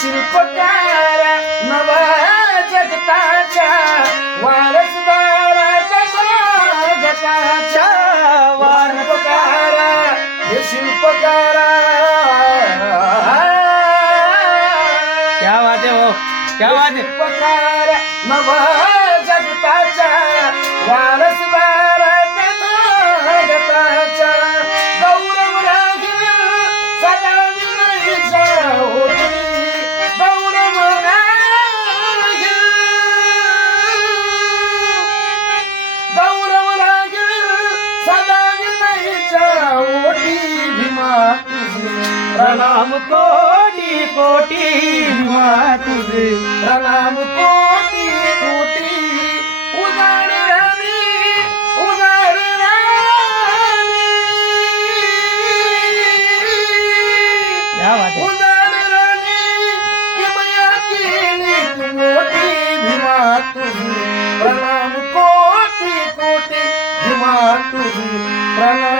शिल्पकार नवा जगताच्या वारसदार जगाच्या वारसदार हे शिल्पकार क्या बात है वो, क्या बात है. शिल्पकार नवा जगताच्या वारसदार जगताच्या गौरव राहील सदा विनयीचा होती गौरव राहील सदा विनयीचा होती भीमा तुझे प्रणाम कोटी कोटी भीमा तुझे प्रणाम कोटी कोटी उदार राणी उदार राणी क्या बात है. उदार राणी किमया केली तू मोठी भीमा तुझी प्रणाम कोटी कोटी भीमा तुझी प्रणाम